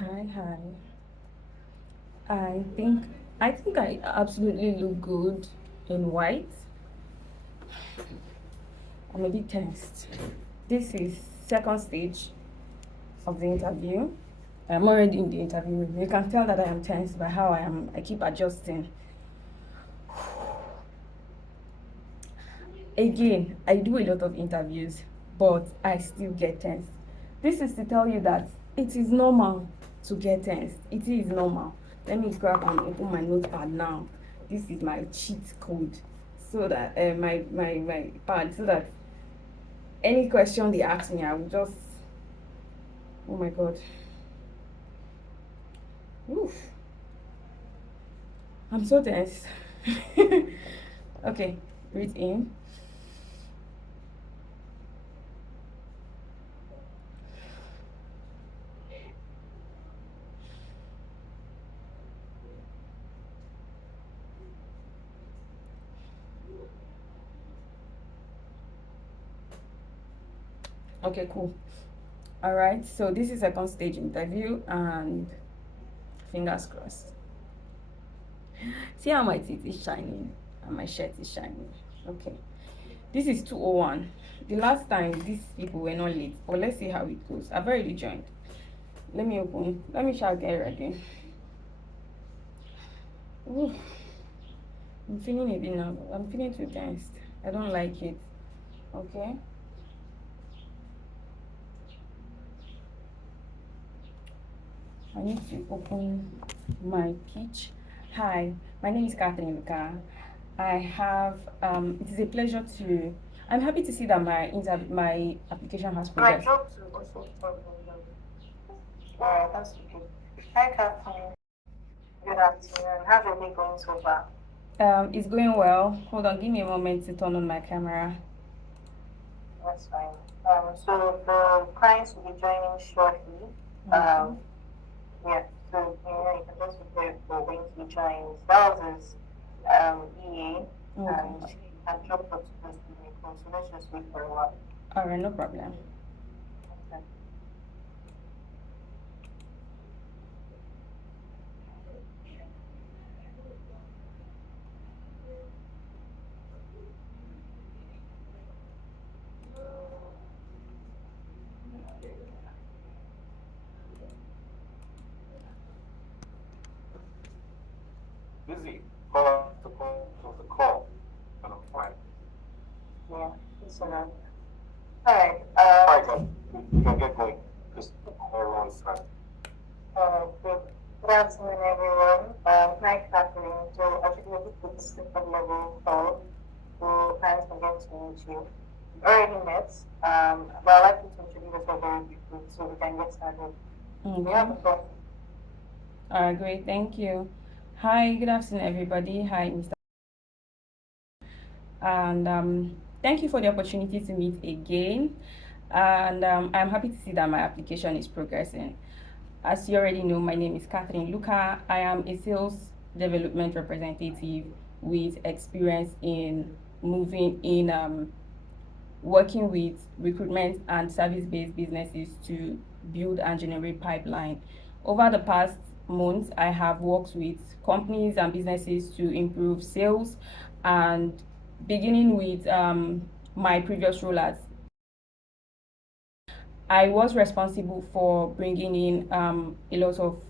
Hi, hi. I think I think I absolutely look good in white. I'm a bit tensed. This is second stage of the interview. I'm already in the interview room. You can tell that I am tense by how I am. I keep adjusting. Again, I do a lot of interviews, but I still get tense. This is to tell you that it is normal to get tense. It is normal. Let me grab and open my notepad now. This is my cheat code, so that my pad, so that any question they ask me, I will just. Oh my god. Oof. I'm so tense. Okay, breathe in. Okay, cool. All right, so this is second stage interview, and fingers crossed. See how my teeth is shining and my shirt is shining. Okay, this is 201. The last time these people were not late, but let's see how it goes. I've already joined. Let me open. Let me shall get ready. Ooh, I'm feeling a bit now. I'm feeling too tensed. I don't like it. Okay. I need to open my pitch. Hi, my name is Catherine Luka. I have it is a pleasure to I'm happy to see that my application has My progressed. job to also follow them. Alright, that's okay. Hi, Catherine. Good afternoon. How's your day going so far? It's going well. Hold on, give me a moment to turn on my camera. That's fine. So the clients will be joining shortly. Okay. Yeah. So you can just prepare for when he joins. That was his EA, and Okay. he had dropped off to just give me a call. So let's just wait for a while. All right, no problem. Okay. Busy. Call after call after call, and I'm fine. Yeah. It's enough. All right. Alright, guys, we can get going. Just everyone's time. Good. Good afternoon, everyone. Hi, Catherine. So, actually, this is the second level call. So, thanks for getting to meet you. We already met, but I'd like you to introduce yourself very briefly so we can get started. We Okay. have the floor. All right, great. Thank you. Hi, good afternoon, everybody. Hi, Mr. And thank you for the opportunity to meet again. And I'm happy to see that my application is progressing. As you already know, my name is Catherine Luka. I am a sales development representative with experience in moving in working with recruitment and service-based businesses to build and generate pipeline. Over the past months, I have worked with companies and businesses to improve sales, and beginning with my previous role at I was responsible for bringing in a lot of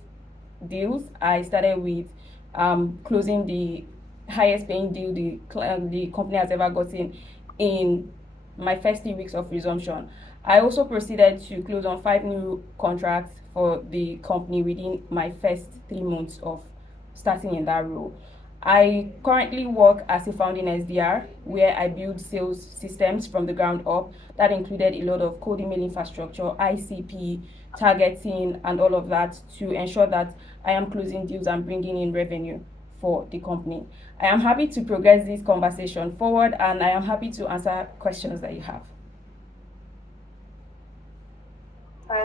deals. I started with closing the highest paying deal the company has ever gotten in my first 3 weeks of resumption. I also proceeded to close on 5 new contracts for the company within my first 3 months of starting in that role. I currently work as a founding SDR where I build sales systems from the ground up. That included a lot of cold email infrastructure, ICP, targeting, and all of that to ensure that I am closing deals and bringing in revenue for the company. I am happy to progress this conversation forward, and I am happy to answer questions that you have.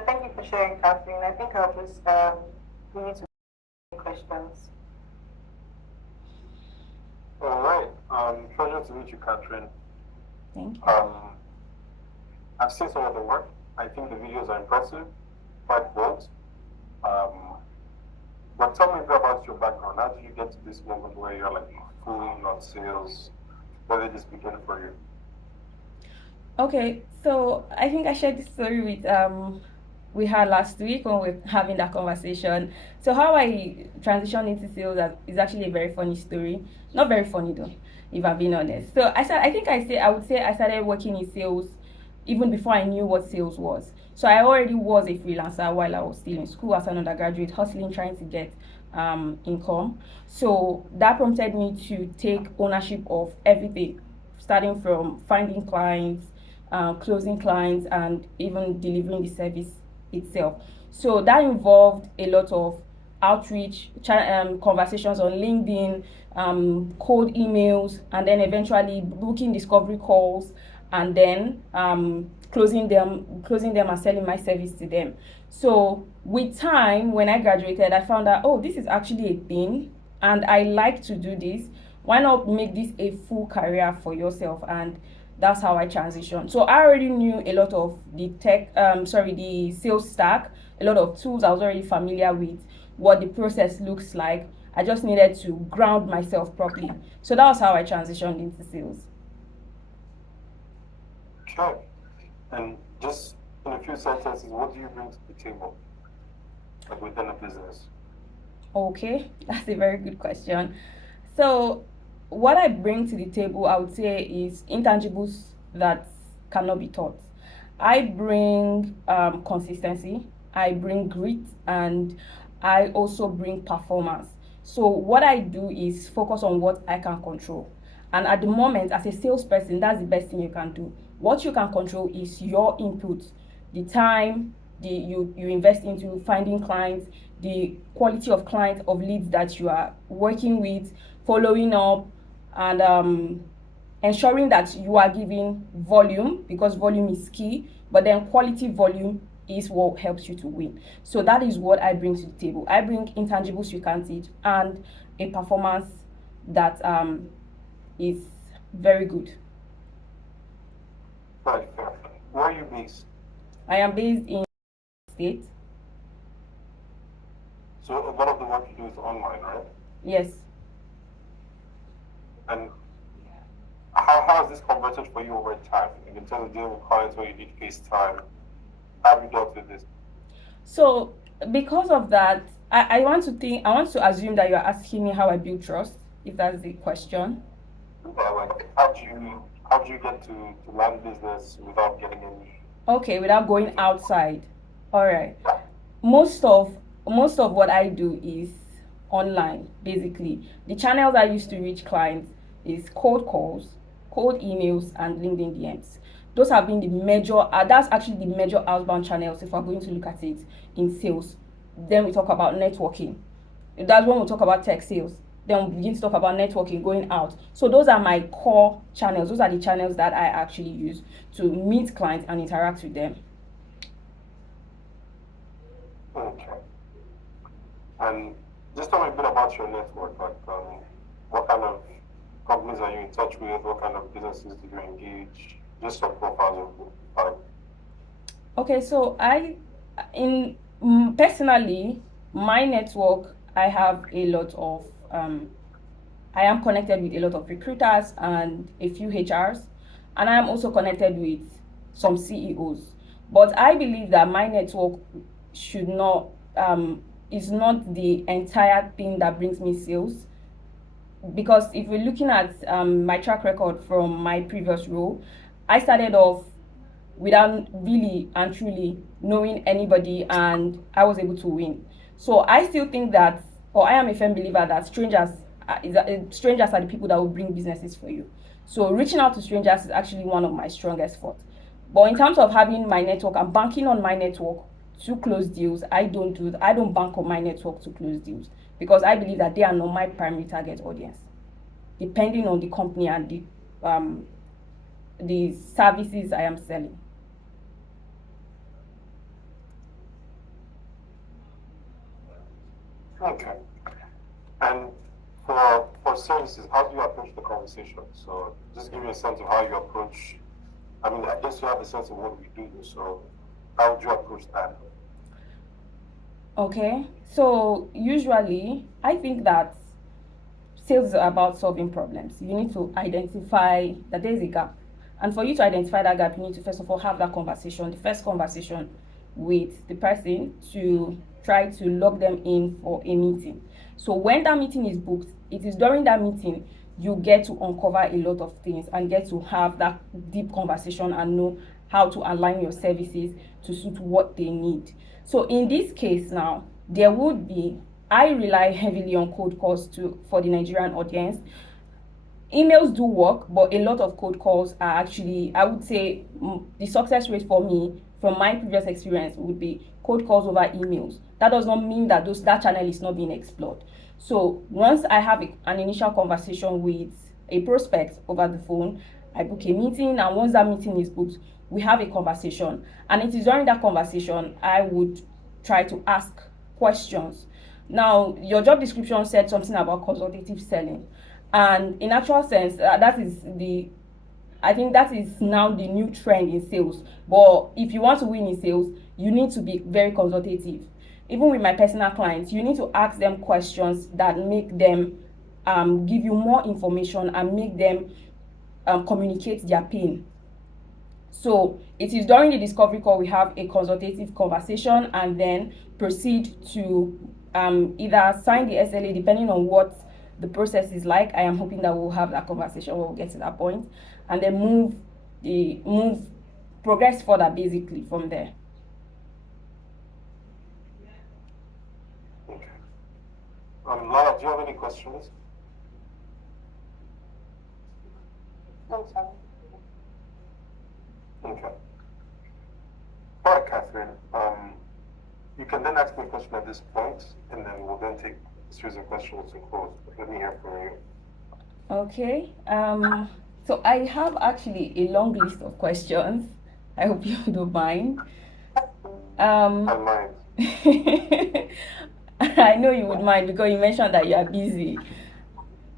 Thank you for sharing, Catherine. I think I'll just give you to questions. Alright, pleasure to meet you, Catherine. Thank you. I've seen some of the work. I think the videos are impressive, quite bold. But tell me a bit about your background. How did you get to this moment where you're like fully on sales? Where did this begin for you? Okay, so I think I shared this story with her last week when we were having that conversation. So how I transitioned into sales is actually a very funny story. Not very funny though, if I'm being honest. So I would say I started working in sales even before I knew what sales was. So I already was a freelancer while I was still in school as an undergraduate, hustling, trying to get income. So that prompted me to take ownership of everything, starting from finding clients, closing clients, and even delivering the service itself. So that involved a lot of outreach, conversations on LinkedIn, cold emails, and then eventually booking discovery calls, and then closing them and selling my service to them. So with time, when I graduated, I found out, oh, this is actually a thing, and I like to do this. Why not make this a full career for yourself? And that's how I transitioned. So I already knew a lot of the sales stack, a lot of tools I was already familiar with, what the process looks like. I just needed to ground myself properly. So that was how I transitioned into sales. Sure. And just in a few sentences, what do you bring to the table, like within a business? Okay, that's a very good question. So, what I bring to the table, I would say, is intangibles that cannot be taught. I bring consistency, I bring grit, and I also bring performance. So, what I do is focus on what I can control. And at the moment, as a salesperson, that's the best thing you can do. What you can control is your input, the time you invest into finding clients, the quality of clients, of leads that you are working with, following up, and ensuring that you are giving volume, because volume is key, but then quality volume is what helps you to win. So that is what I bring to the table. I bring intangibles you can't teach, and a performance that is very good. Right, fair. Where are you based? I am based in state. So a lot of the work you do is online, right? Yes. And how has this converted for you over time? In terms of dealing with clients where you need FaceTime, how have you dealt with this? So because of that, I want to assume that you're asking me how I build trust, if that's the question. Yeah, like how do you get to land business without getting any? Okay, without going outside. All right. Most of most of what I do is online, basically. The channels I use to reach clients is cold calls, cold emails, and LinkedIn DMs. Those have been the major, that's actually the major outbound channels if we're going to look at it in sales. Then we talk about networking. That's when we talk about tech sales. Then we begin to talk about networking, going out. So those are my core channels. Those are the channels that I actually use to meet clients and interact with them. Okay. And just tell me a bit about your network. Like, what kind of companies are you in touch with? What kind of businesses do you engage? Just some profiles of like, Okay, so personally, my network, I have a lot of, I am connected with a lot of recruiters and a few HRs, and I am also connected with some CEOs. But I believe that my network should not, is not the entire thing that brings me sales, because if we're looking at my track record from my previous role, I started off without really and truly knowing anybody, and I was able to win. So I still think that, or I am a firm believer that strangers are the people that will bring businesses for you. So reaching out to strangers is actually one of my strongest forts. But in terms of having my network and banking on my network to close deals, I don't bank on my network to close deals, because I believe that they are not my primary target audience, depending on the company and the services I am selling. okay. And for services, how do you approach the conversation? So just give me a sense of how you approach. I mean, I guess you have a sense of what we do. So how would you approach that? Okay, so usually I think that sales is about solving problems. You need to identify that there is a gap. And for you to identify that gap, you need to first of all have that conversation, the first conversation with the person to try to lock them in for a meeting. So when that meeting is booked, it is during that meeting you get to uncover a lot of things and get to have that deep conversation and know how to align your services to suit what they need. So in this case now, there would be, I rely heavily on cold calls to for the Nigerian audience. Emails do work, but a lot of cold calls are actually, I would say, the success rate for me from my previous experience would be cold calls over emails. That does not mean that that channel is not being explored. So once I have an initial conversation with a prospect over the phone, I book a meeting, and once that meeting is booked, we have a conversation. And it is during that conversation I would try to ask questions. Now, your job description said something about consultative selling, and in actual sense, that is the, I think that is now the new trend in sales. But if you want to win in sales, you need to be very consultative. Even with my personal clients, you need to ask them questions that make them give you more information and make them communicate their pain. So it is during the discovery call we have a consultative conversation and then proceed to either sign the SLA depending on what the process is like. I am hoping that we'll have that conversation when we get to that point, and then progress further basically from there. Okay. Lara, do you have any questions? No, sir. Okay. All right, Catherine. You can then ask me a question at this point, and then we'll then take a series of questions to close. Let me hear from you. Okay. So I have actually a long list of questions. I hope you don't mind. I mind. I know you would mind because you mentioned that you are busy.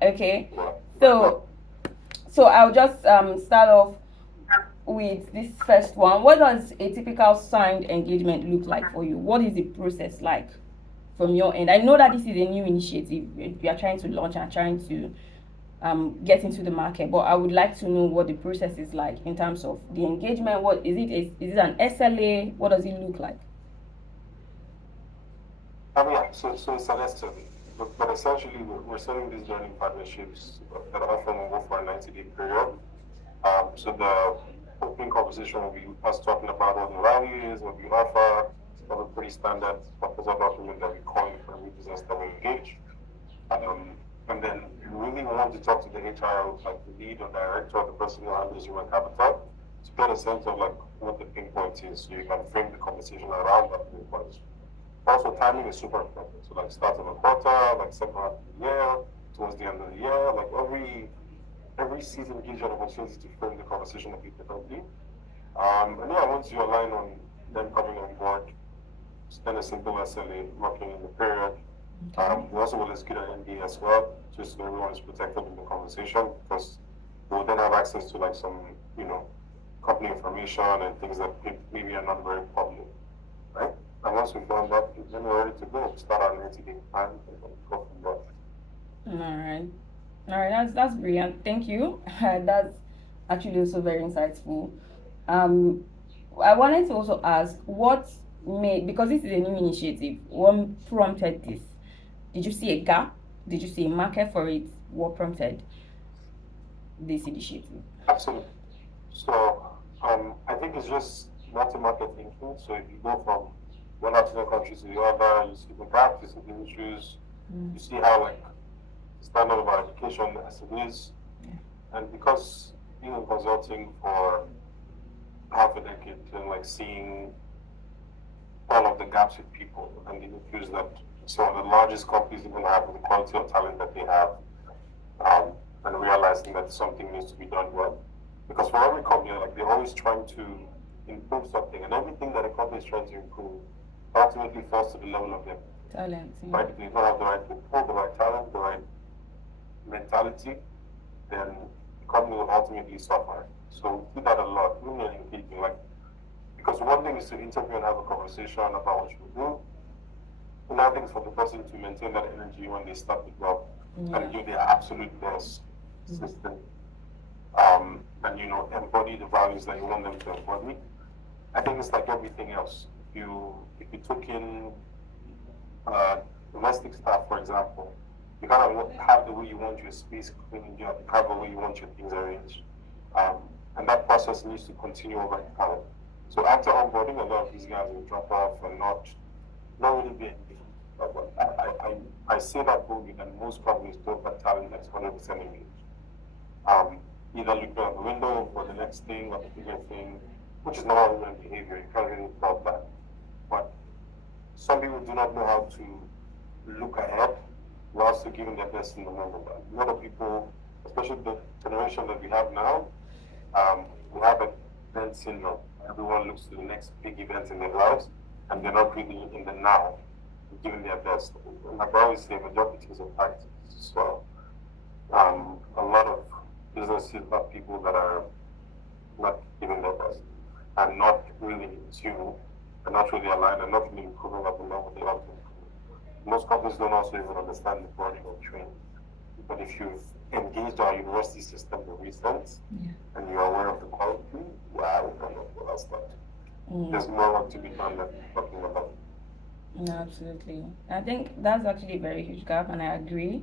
Okay. Yeah. So I'll just start off with this first one. What does a typical signed engagement look like for you? What is the process like from your end? I know that this is a new initiative you are trying to launch and trying to get into the market, but I would like to know what the process is like in terms of the engagement. What is it? Is it an SLA? What does it look like? Yeah, so it's an SLA, but essentially we're selling these learning partnerships that often will go for a 90-day period. So the opening conversation will be us talking about what the value is, what we offer, what a pretty standard proposal document that we call it for every business that we engage. And then you really want to talk to the HR, like the lead or director or the person who handles human capital, to get a sense of like what the pain point is, so you can frame the conversation around that pain point. Also, timing is super important. So like start of a quarter, like second half of the year, towards the end of the year, like every season gives you an opportunity to frame the conversation a bit differently. And yeah, once you align on them coming on board, it's then a simple SLA working in the period. We also will execute an NDA as well, just so everyone is protected in the conversation, because we'll then have access to like some, company information and things that maybe are not very public, right? And once we've done that, then we're ready to go. Start our 90-day plan and go from there. All right, that's brilliant. Thank you. That's actually also very insightful. I wanted to also ask what made, because this is a new initiative, what prompted this? Did you see a gap? Did you see a market for it? What prompted this initiative? Absolutely. So I think it's just multi-market thinking. So if you go from one African country to the other, you see the gap, you see the issues, you see how like standard of our education as it is. And because being in consulting for half a decade and like seeing all of the gaps with people and the issues that some of the largest companies even have with the quality of talent that they have, and realizing that something needs to be done well. Because for every company, like they're always trying to improve something, and everything that a company is trying to improve ultimately falls to the level of their Talent. right. If they don't have the right people, the right talent, the right mentality, then the company will ultimately suffer. So we do that a lot, even in engaging. Like, because one thing is to interview and have a conversation about what you do, another thing is for the person to maintain that energy when they start the job Yeah. and give their absolute best system. And embody the values that you want them to embody. I think it's like everything else. If you took in domestic staff, for example, you kind of have the way you want your space cleaned, you have the way you want your things arranged. And that process needs to continue over time. So after onboarding, a lot of these guys will drop off and not really be engaged. But I say that boldly that most companies don't have talent that's 100% engaged. Either looking out the window for the next thing or the bigger thing, which is not human behavior. You can't really stop that. But some people do not know how to look ahead while also giving their best in the moment. A lot of people, especially the generation that we have now, we have event syndrome. Everyone looks to the next big event in their lives, and they're not really in the now, giving their best. Like I always say, majority is a practice. So a lot of businesses have people that are not giving their best and not really in tune and not really aligned and not really improving at the level they want to improve. Most companies don't also even understand the burden of training. But if you've engaged our university system in recent and you're aware of the quality, I would kind of that's that. There's more work to be done than talking about. No, absolutely. I think that's actually a very huge gap, and I agree.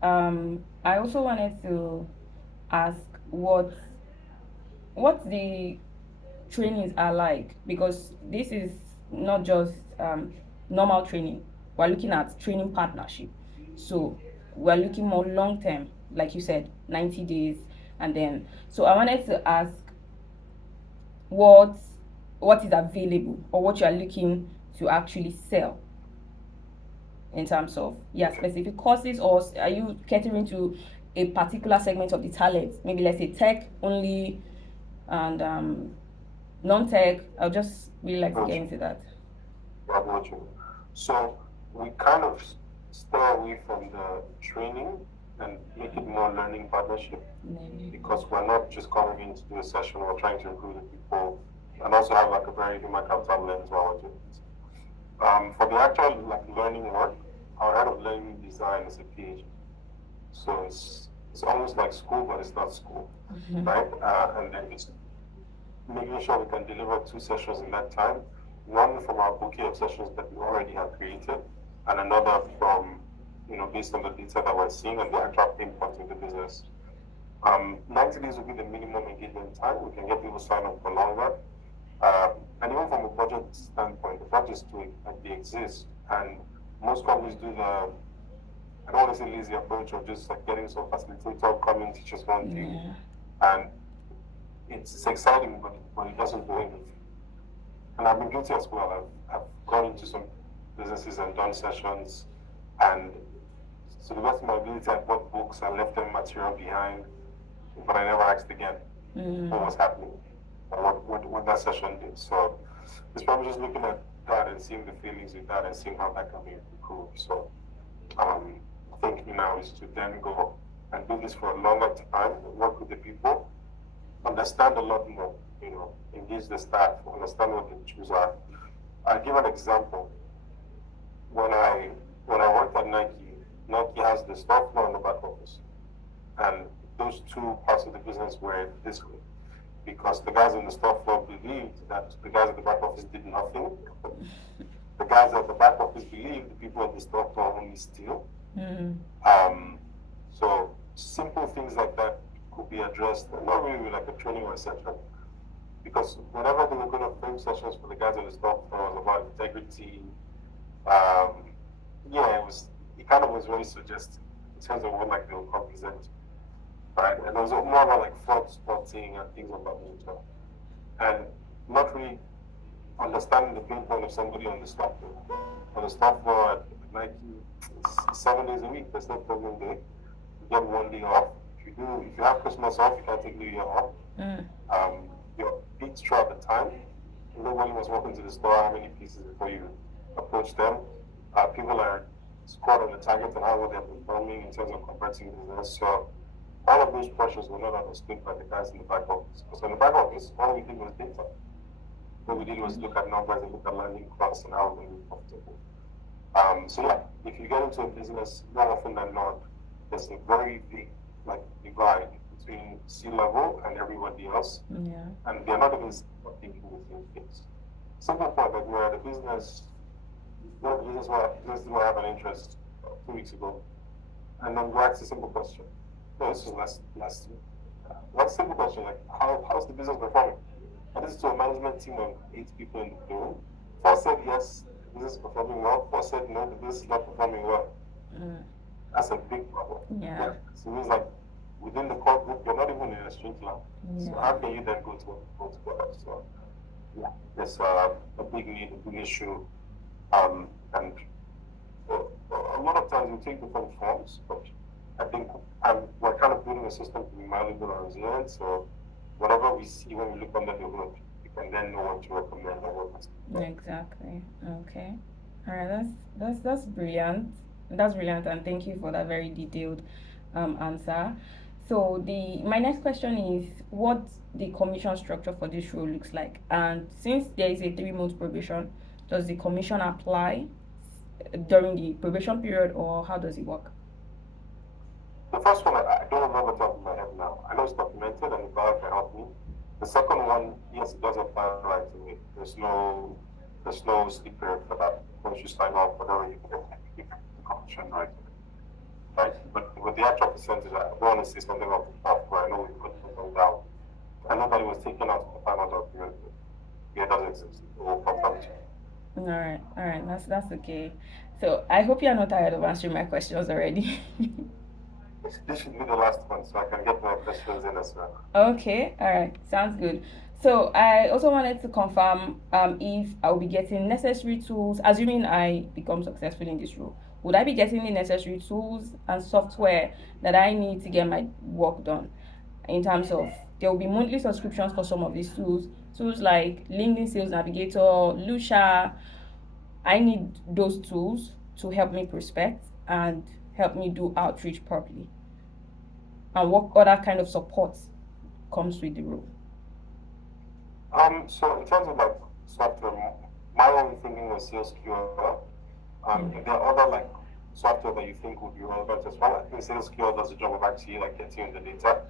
I also wanted to ask what the trainings are like, because this is not just normal training. We're looking at training partnership. So we're looking more long term, like you said, 90 days. And then, so I wanted to ask what what is available or what you are looking to actually sell in terms of specific courses, or are you catering to a particular segment of the talent, maybe let's say tech only and non-tech? I'll just really like to get into that. So we kind of stay away from the training and make it more learning partnership, because we're not just coming in to do a session, we're trying to improve the people and also have like a very human capital lens while we're doing it. For the actual learning work, our head of learning design is a PhD. So it's almost like school, but it's not school, right? And then it's making sure we can deliver 2 sessions in that time. One from our bouquet of sessions that we already have created, and another from, based on the data that we're seeing and the actual pain points in the business. 90 days will be the minimum engagement time. We can get people signed up for longer. And even from a budget standpoint, the budgets they exist. And most companies do I don't want to say lazy approach of just getting some facilitator, come and teach us one thing. And it's exciting, but it doesn't do anything. And I've been guilty as well. I've gone into some businesses and done sessions, and to the best of my ability, I bought books and left them material behind, but I never asked again what was happening and what that session did. So it's probably just looking at that and seeing the feelings with that and seeing how that can be improved. So I think now is to then go and do this for a longer time, work with the people, understand a lot more, engage the staff, understand what the issues are. I'll give an example. When I worked at Nike has the stock floor and the back office. And those 2 parts of the business were this way. Because the guys on the stock floor believed that the guys at the back office did nothing. The guys at the back office believed the people at the stock floor only steal. So simple things like that could be addressed, not really like a training or a session. Because whenever they were going to frame sessions for the guys on the stock floor, it was about integrity. It kind of was very suggestive in terms of what they would come present. Right? And it was more about fraud spotting and things of that nature. And not really understanding the pain point of somebody on the stock floor. On the stock floor at Nike, it's 7 days a week. There's no problem there. You get 1 day off. If you have Christmas off, you can't take New Year off. You're peaked throughout the time. Nobody was walking to the store how many pieces before you approach them. People are scored on the target and how they're performing in terms of converting business. So all of those pressures were not understood by the guys in the back office. Because in the back office, all we did was data. What we did was look at numbers and look at landing costs and how we were profitable. So yeah, if you get into a business, more often than not, there's a very big like divide between C-level and everybody else, Yeah. and they're not even thinking the same things. Simple point, like we're at a business, this is where I have an interest 2 weeks ago, and then we asked a simple question. No, this is last year. One simple question, like how's the business performing? And this is to a management team of 8 people in the room. Four said yes, the business is performing well. Four said no, the business is not performing well. Mm. That's a big problem. Yeah. So it means like within the core group, you're not even in a straight line. So Yeah. how can you then go together? So yeah, there's a big need, a big issue, and a lot of times we take different forms, but I think we're kind of building a system to be malleable and resilient. So whatever we see when we look under the hood, we can then know what to recommend and what not. Exactly. Okay. All right. That's brilliant. That's brilliant, and thank you for that very detailed answer. So the my next question is what the commission structure for this role looks like, and since there is a 3 month probation, does the commission apply during the probation period, or how does it work? The first one, I don't remember the top of my head now. I know it's documented and the bar can help me. The second one, yes, it does apply right to me. There's no sleep period for that. Once you sign off, whatever you get the commission right. Right. But with the actual percentage, I don't want to say something off the top where I know we put something down. I know that it was taken out of the final document. Yeah, it does exist. We'll confirm to you. All right, that's okay. So I hope you are not tired of answering my questions already. This should be the last one, so I can get my questions in as well. Okay, all right, sounds good. So I also wanted to confirm if I will be getting necessary tools, assuming I become successful in this role. Would I be getting the necessary tools and software that I need to get my work done? In terms of there will be monthly subscriptions for some of these tools like LinkedIn Sales Navigator, Lucia. I need those tools to help me prospect and help me do outreach properly. And what other kind of support comes with the role? So in terms of like software, my only thinking was Sales QL. If there are other like software that you think would be relevant as well, I think Sales QL does a job of actually like getting you the data.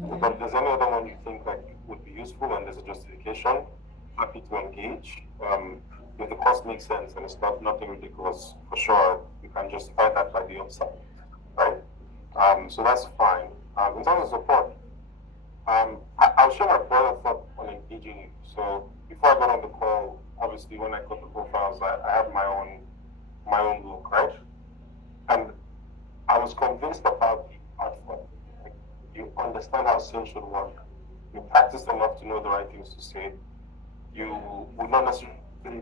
But if there's any other one you think like would be useful and there's a justification, happy to engage. If the cost makes sense and it's not nothing ridiculous, for sure you can justify that by the upside, right? So that's fine. In terms of support, I'll share my broader thought on engaging you. So before I got on the call, obviously when I got the profiles, I have my own look, right? And I was convinced about the art form. Like, you understand how sales should work. You practice enough to know the right things to say. You would not necessarily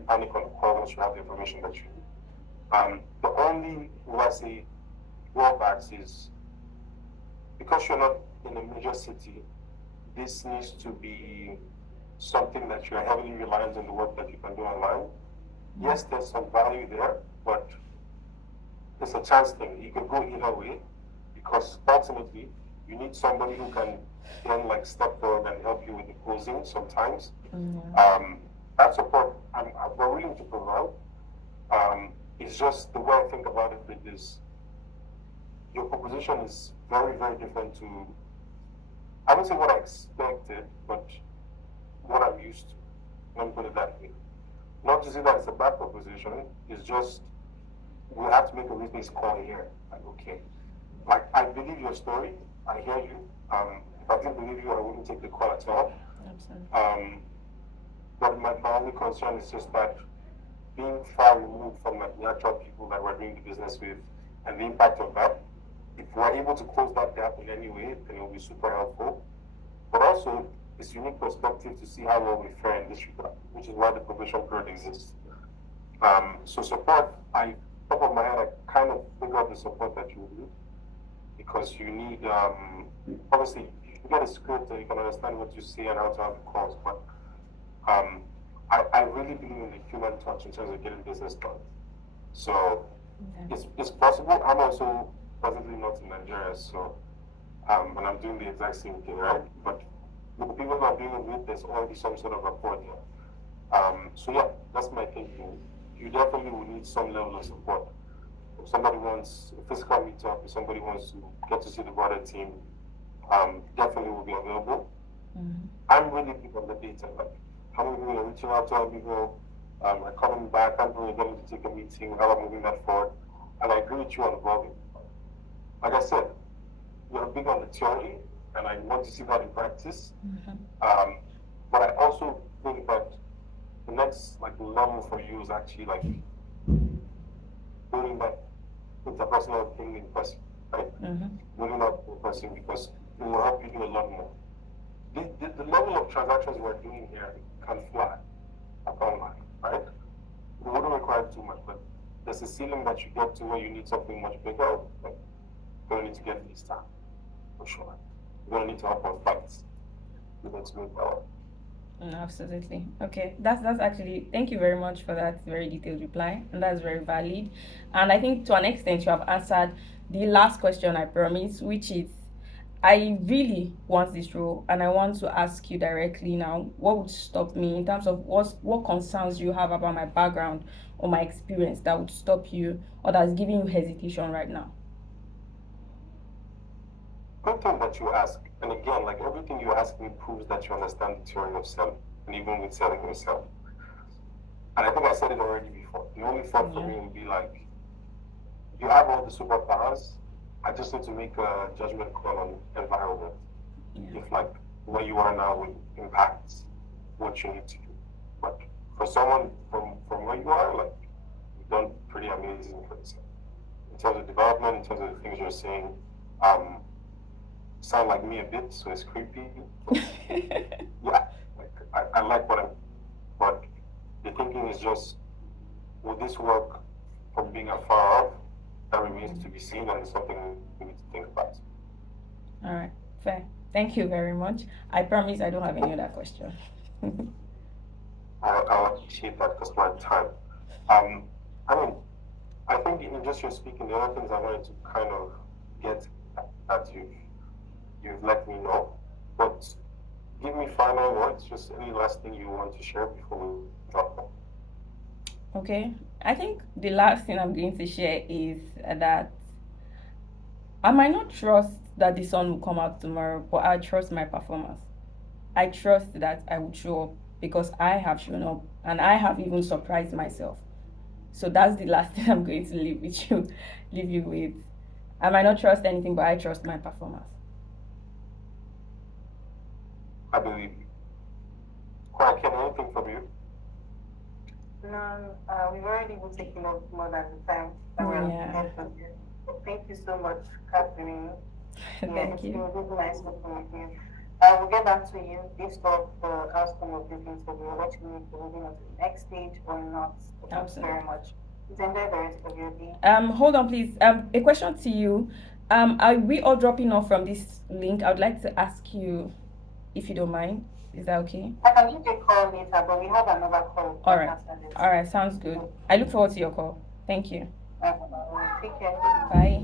panic on the call once you have the information that you need. The only, let's say, drawbacks is because you're not in a major city, this needs to be something that you're heavily reliant on the work that you can do online. Yes, there's some value there, but it's a chance thing. You could go either way because ultimately you need somebody who can then like step forward and help you with the closing sometimes. That support we're willing to provide. It's just the way I think about it is your proposition is very, very different to I wouldn't say what I expected, but what I'm used to. Let me put it that way. Not to say that it's a bad proposition, it's just we have to make a business call here. Like, okay, like I believe your story, I hear you. If I didn't believe you, I wouldn't take the call at all. Absolutely. But my only concern is just that being far removed from like the actual people that we're doing the business with and the impact of that. If we're able to close that gap in any way, then it will be super helpful. But also, it's unique perspective to see how well we fare in this regard, which is why the probation period exists. So support, top of my head, I kind of figure out the support that you need because you need, obviously, you get a script and you can understand what you say and how to have the calls, but I really believe in the human touch in terms of getting business done. So it's possible. I'm also presently not in Nigeria, so and I'm doing the exact same thing, right? But with the people who are doing it with, there's already some sort of rapport there. So yeah, that's my thinking. you definitely will need some level of support. If somebody wants a physical meetup, if somebody wants to get to see the broader team, definitely will be available. Mhm. I'm really big on the data. Like, how many people are reaching out to other people, are coming back, I'm really getting to take a meeting, how I'm moving that forward. And I agree with you on the volume. Like I said, you're big on the theory, and I want to see that in practice. Mhm. But I also think that the next like level for you is actually like building that interpersonal thing in person, right? Mhm. Building up in person because it will help you do a lot more. The level of transactions we're doing here can fly up online, right? It wouldn't require too much, but there's a ceiling that you get to where you need something much bigger. Like, you're gonna need to get this time, for sure. You're gonna need to hop on flights. You're going to make that. Absolutely. Okay. That's actually, thank you very much for that very detailed reply. And that's very valid. And I think to an extent you have answered the last question I promised, which is I really want this role and I want to ask you directly now, what would stop me in terms of what concerns you have about my background or my experience that would stop you or that's giving you hesitation right now? Good thing that you ask. And again, like everything you ask me proves that you understand the theory of selling, and even with selling yourself. And I think I said it already before. The only thought for Yeah. me would be like, you have all the superpowers. I just need to make a judgment call on environment. Yeah. If like where you are now will impact what you need to do. But for someone from where you are, like you've done pretty amazing for yourself. In terms of development, in terms of the things you're saying, um, sound like me a bit, so it's creepy. Yeah, like I like what I'm, but the thinking is just, will this work from being afar off? That remains to be seen, and it's something we need to think about. All right. Fair. Thank you very much. I promise I don't have any other question. I appreciate that because my time. Um, I mean, I think in just your speaking, the other things I wanted to kind of get at you've let me know, but give me final words. Just any last thing you want to share before we drop off. Okay. I think the last thing I'm going to share is that I might not trust that the sun will come out tomorrow, but I trust my performance. I trust that I will show up because I have shown up and I have even surprised myself. So that's the last thing I'm going to leave with you, leave you with. I might not trust anything, but I trust my performance. I believe you. Quiet, can anything from you? No, we've already been taking up more than the time that we're Yeah. here for you. Thank you so much, Catherine. Yeah, Thank it's been you. really nice working with you. We'll get back to you based off the outcome of this interview, what you need to moving on to the next stage or not. So thank you very Absolutely. much. Please enjoy the rest of your day. Hold on, please. A question to you. Are we all dropping off from this link? I would like to ask you, if you don't mind. Is that okay? I can give you a call later, but we have another call All right right. after this. All right. Sounds good. I look forward to your call. Thank you. Uh, Take care. Bye.